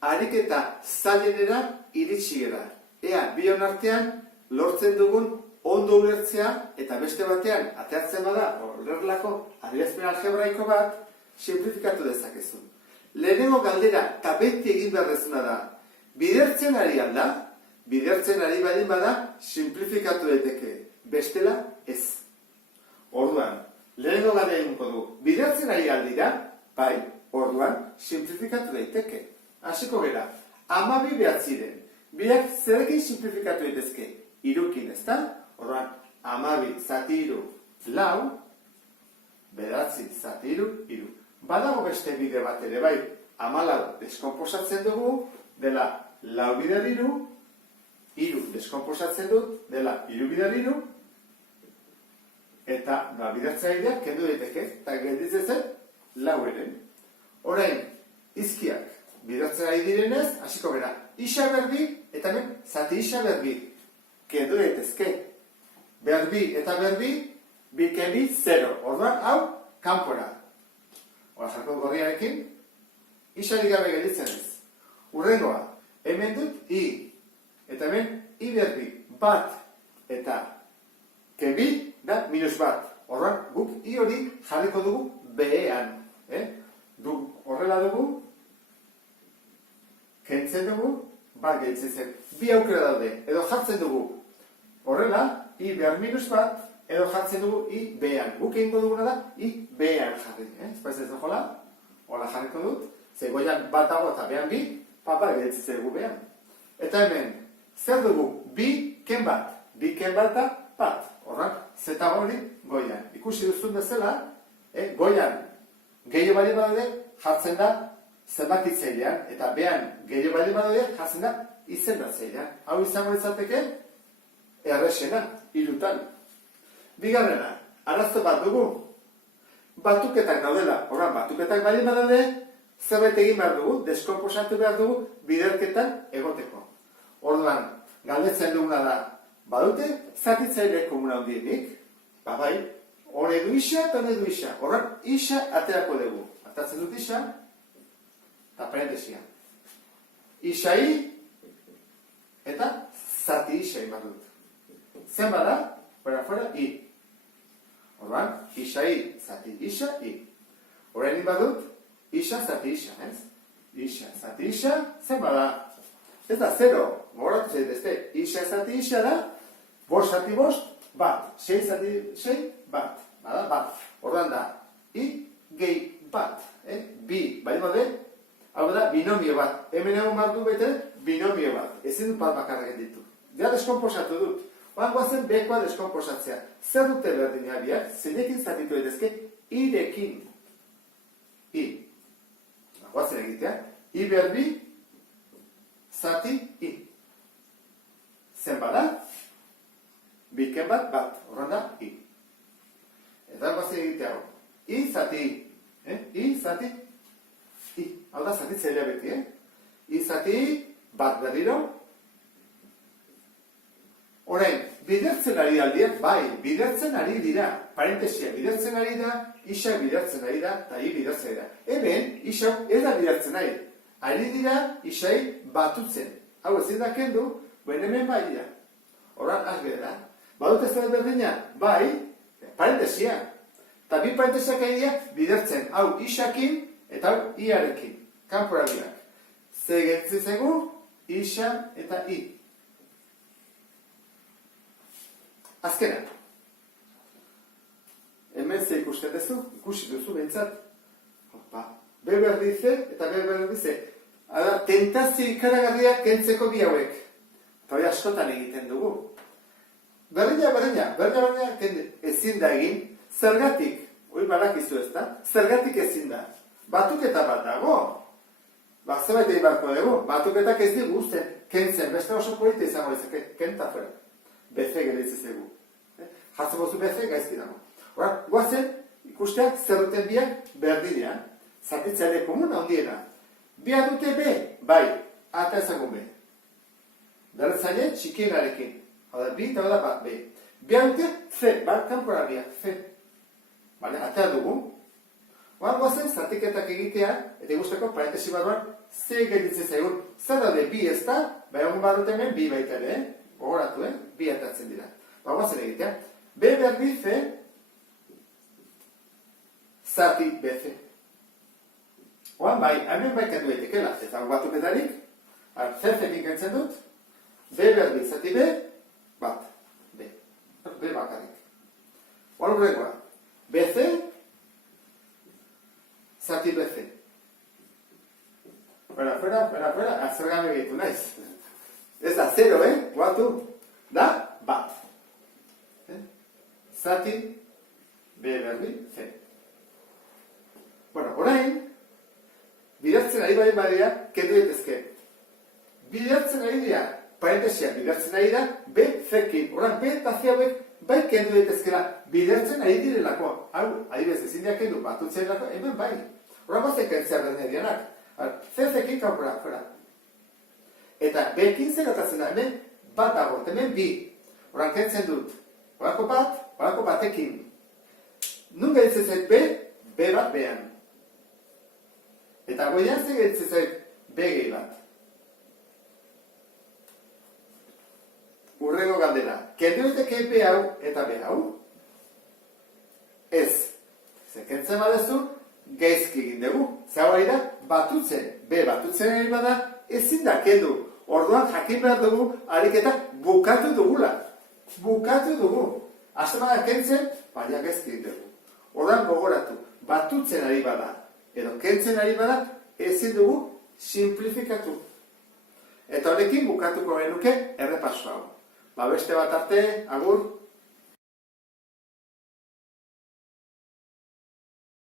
ariketa zailenera iritsi gara. Ea, bion artean lortzen dugun ondo ulertzea eta beste batean ateratzen bada horrelako adierazpen algebraiko bat simplifikatu dezakezu. Lehenengo galdera eta beti egin beharrezuna da. Bidertzen ari alda, bidertzen ari badin bada simplifikatu daiteke. Bestela ez. Orduan, lehenengo galdera egingo du. Bidertzen ari aldira, bai, orduan simplifikatu daiteke. Hasiko gera, 12 behatziren. Biak zerekin simplifikatu daitezke? Hirukin, ezta? Orduan, 12 zati 3, 4, 9 zati 3, 3. Badago beste bide bat ere, bai, 14 deskonposatzen dugu, dela 4 bider 3, 3 deskonposatzen dut, dela 3 bider 3, eta bidertzaileak kendu daiteke, eta gelditzen zen 4 eren. Orain, izkiak bidertzen ari direnez, hasiko gara, isa berbi, eta hemen zati isa berbi. Kendu daitezke. Berbi eta berbi, bikebi 0. Orduan, hau, kanpora. Hora jarko gorriarekin, isari gabe gelditzen ez. Urrengoa, hemen dut i. Eta hemen i berbi, bat, eta kebi da minus bat. Orduan, guk i hori jarriko dugu behean. Horrela dugu, kentzen dugu, bat gelditzen zen. Bi aukera daude, edo jartzen dugu. Horrela, i behar minus bat, edo jartzen dugu i behean. Guk egingo duguna da, i behean jarri. Espaiz ez dojola, hola jarriko dut. Ze goian bat dago eta behan bi, papa gelditzen dugu behean. Eta hemen, zer dugu? Bi ken bat. Bi ken bat da, bat. Horrak, zeta hori goian. Ikusi duzun bezala, goian gehiago bali badaude, jartzen da zenbakitzailean, eta behan gehiago bali badaude, jartzen da izendatzailean. Hau izango izateke, errexena, 3. Bigarrena, arazo bat dugu. Batuketak daudela, horran batuketak bali badaude, zerbait egin behar dugu, deskomposatu behar dugu, biderketan egoteko. Orduan, galdetzen duguna da, badute, zatitzaile komuna handienik, bai, hone du isa eta hone du isa. Horran, isa aterako dugu. Atatzen dut isa, eta parentesia. Isai, eta zati isa iman dut. Zen bada, fuera, i. Horran, isai, zati isa, i. Horren iman dut, isa, zati isa, ez? Isa, zati isa, zen bada. Ez da, 0. Gogoratu zaitezte, isa, zati isa da, 5 zati 5, bat. 6 zati 6, bat. Bada, bat. Horran da, i, gehi, bat. Bi, bali bade, hau da, binomio bat. Hemen egon bat du bete, binomio bat. Ezin dut bat bakarrak ditu. Ja deskomposatu dut. Oan guazen bekoa deskomposatzea. Zer dute berdina biak, zeinekin zatitu edezke, irekin. I. Guazen egitea. I berbi, zati, i. Zen bada, biken bat, bat. Horran da, i. Eta guazen egitea hau. I, zati, i, zati, i. Hau da, zatitzailea beti, I, zati, bat berriro. Orain, bidertzen ari aldiak, bai, bidertzen ari dira. Parentesia, bidertzen ari da, isa bidertzen ari da, eta i bidertzen ari da. Hemen, isa ez da bidertzen ari. Ari dira, isai batutzen. Hau ezin da kendu, hemen bai dira. Horan, azbera. Badute zer berdina? Bai, parentesia. Eta bi parentesiak ari dira, bidertzen. Hau isakin, eta hau iarekin. Kanpora biak. Ze gertzen zegu, isa eta i. Azkena. Hemen ze ikusten duzu, ikusi duzu behintzat. Be berdize eta be berdize. Hala, tentazio ikaragarriak kentzeko bi hauek. Eta hori askotan egiten dugu. Berdina, ezin da egin. Zergatik, hori badakizu ez da, zergatik ezin da. Batuketa bat dago. Zerbait egin barko dugu. Batuketak ez digu uzten, kentzen. Beste oso polita izango izake, kenta fuera. Beze gelditzen zegu. Jartzen bozu beze, gaizki dago. Horak, guazen, ikusteak zer duten biak berdinean. Zatitzaile komuna handiena. Bia dute B, bai, ata ezagun B. Berretzaile txikienarekin. Hau da, bi eta hau da bat B. Bia dute C, bat kanpora biak, C. Bale, atea dugu. Oan goazen, zatiketak egitea, eta ikusteko parentesi barruan, ze gelditzen zaigun. Zer daude, bi ez da, bai egun barrut hemen, bi baita ere, gogoratu, bi atatzen dira. Goazen egitea. B berbi C, zati BC. Oan bai, hemen bai kendu etekela, ez hau batuketarik, CC kentzen dut, B berbi zati B, bat, B. B bakarrik. Oan urrengoa, BC, zati BC. Fuera, azergabe gehitu naiz. Ez da, 0, guatu, da, bat. Zati, B berbi, C. Bueno, orain, bidertzen ari bai badea, kendu daitezke. Bidertzen ari dira, parentesiak bidertzen ari da, B, C-kin. Orain, B eta C hauek, bai kendu daitezkela, bidertzen ari direlako. Hau, adibidez, ezin dira kendu, batutzen lako, hemen bai. Orain, bazte kentzea berden dianak. C-kin kanpora, fuera. Eta B-kin zeratatzen da, hemen bat dago, hemen bi. Orain, kentzen dut, horako batekin. Nun gaitzen zait B, B bat B-an. Eta goian ze gaitzen zait B gehi bat. Urrengo galdera, kendu daiteke B hau eta B hau? Ez. Zekentzen badezu, gaizki egin dugu. Zau ari da, batutzen. B batutzen ari bada, ezin da kendu. Orduan jakin behar dugu, ariketa bukatu dugula. Bukatu dugu. Aztemana kentzen, baina gaizki egin dugu. Orduan gogoratu, batutzen ari bada, edo kentzen ari bada, ezin dugu simplifikatu. Eta horrekin bukatuko genuke errepaso hau. Beste bat arte, agur.